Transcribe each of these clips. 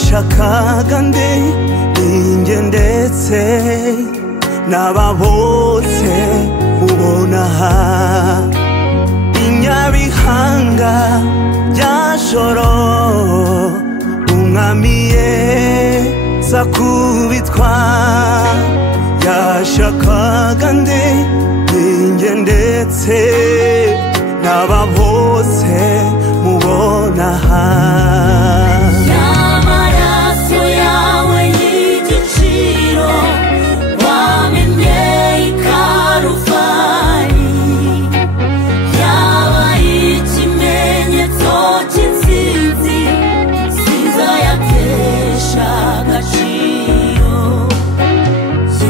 yashakaga nde ninjye ndetse n'aba bose mubona aha inyabihanga rya joro umwami yeza kubitwa yashakaga nde ninjye ndetse n'aba bose mubona aha y'amaraso yawe y'igiciro wamennye i Karuvali yabaye ikimenyetso cy'intsinzi nziza yatesha agaciro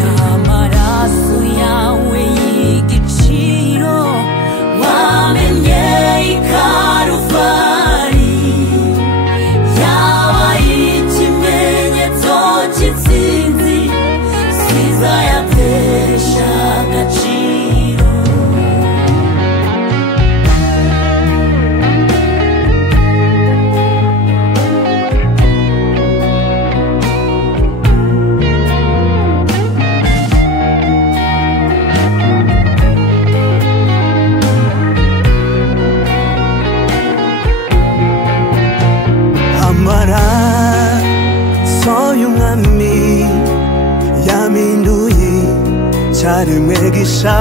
y'amaraso yawe y'igiciro wamennye i Karuvali yabaye ikimenyetso cy'intsinzi nziza yatesha agaciro amaraso y'umwami yaminduye icyaremwe gisha